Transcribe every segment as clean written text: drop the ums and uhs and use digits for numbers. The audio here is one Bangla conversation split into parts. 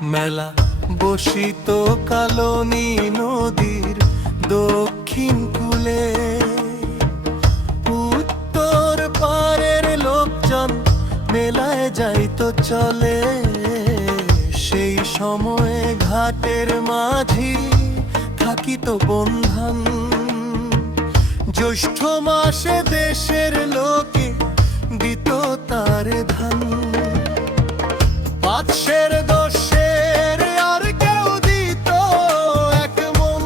মেলা বসিত কালনী নদীর দক্ষিণ কূলে। উত্তর পারের লোকজন মেলায় যাইতো চলে। সেই সময়ে ঘাটের মাঝি থাকিত বন্ধন। জ্যৈষ্ঠ মাসে দেশের লোকে দিত তার ধান। পাঁচশের দশের আর কেউ দিত এক মন।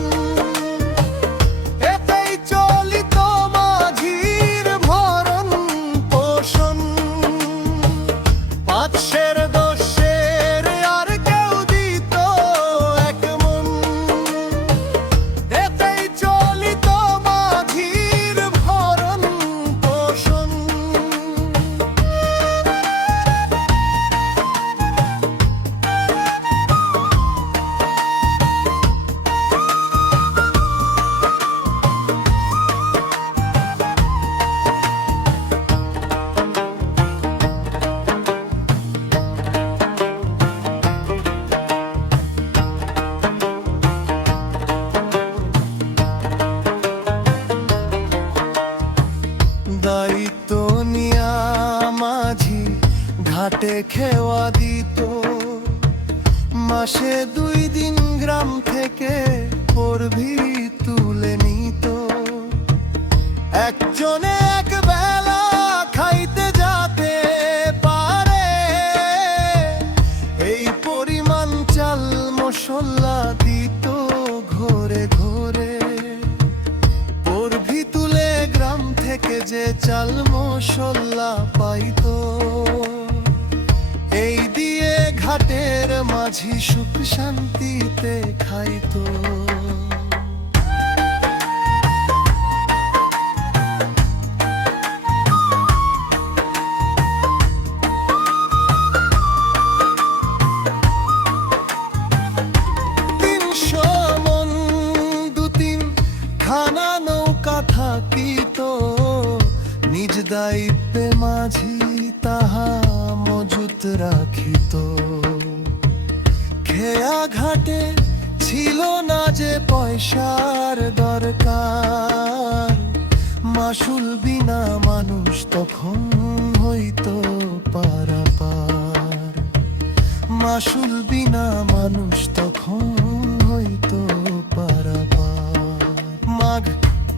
এতেই চলিত মাঝির ভরণ পোষণ। পাঁচশের দশের আর কেউ দিত এক মন। এতেই চলিত মাঝির ভরণ পোষণ। দায়িত্ব নিয়া মাঝি ঘাটে খেওয়া দিত। মাসে 2 দিন গ্রাম থেকে পরভি তুলে নিত। একজনে এক বেলা খাইতে যাতে পারে এই পরিমাণ চাল মশলা দিত ঘরে ঘরে। পরভি তুলে গ্রাম থেকে যে চাল মশলা পাইতো, এই দিয়ে ঘাটের মাঝি সুখ শান্তিতে খাইতো। 300 মণ 2-3 খানা নৌকা থাকিত। নিজ দায়িত্বে মাঝি তাহা মজুত রাখিত। খেয়া ঘাটে ছিল না যে পয়সার দরকার। মাসুল বিনা মানুষ তখন হইত পারাপার। মাসুল বিনা মানুষ তখন হইত পারাপার। মাঘ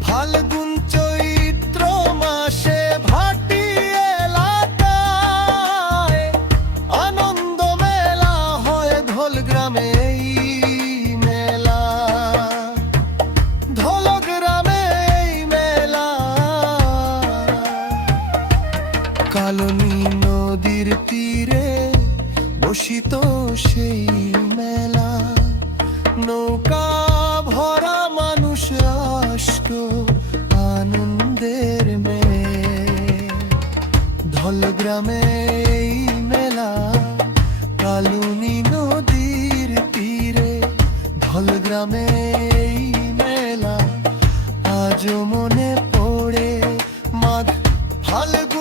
ফাল্গুন চৈত্র মাসে ভাটি এলাকায় আনন্দ মেলা হয় ধোল গ্রামে। এই মেলা ধোল গ্রামে এই মেলা। কালনী নদীর তীরে বসিত সেই মেলা। নৌকা ভরা মানুষ আসত আনন্দের মেয়ে। ধল গ্রামে এই মেলা কালনী নদীর তীরে। ধল গ্রামে এই মেলা আজও মনে পড়ে। মাঘ ফাল্গুন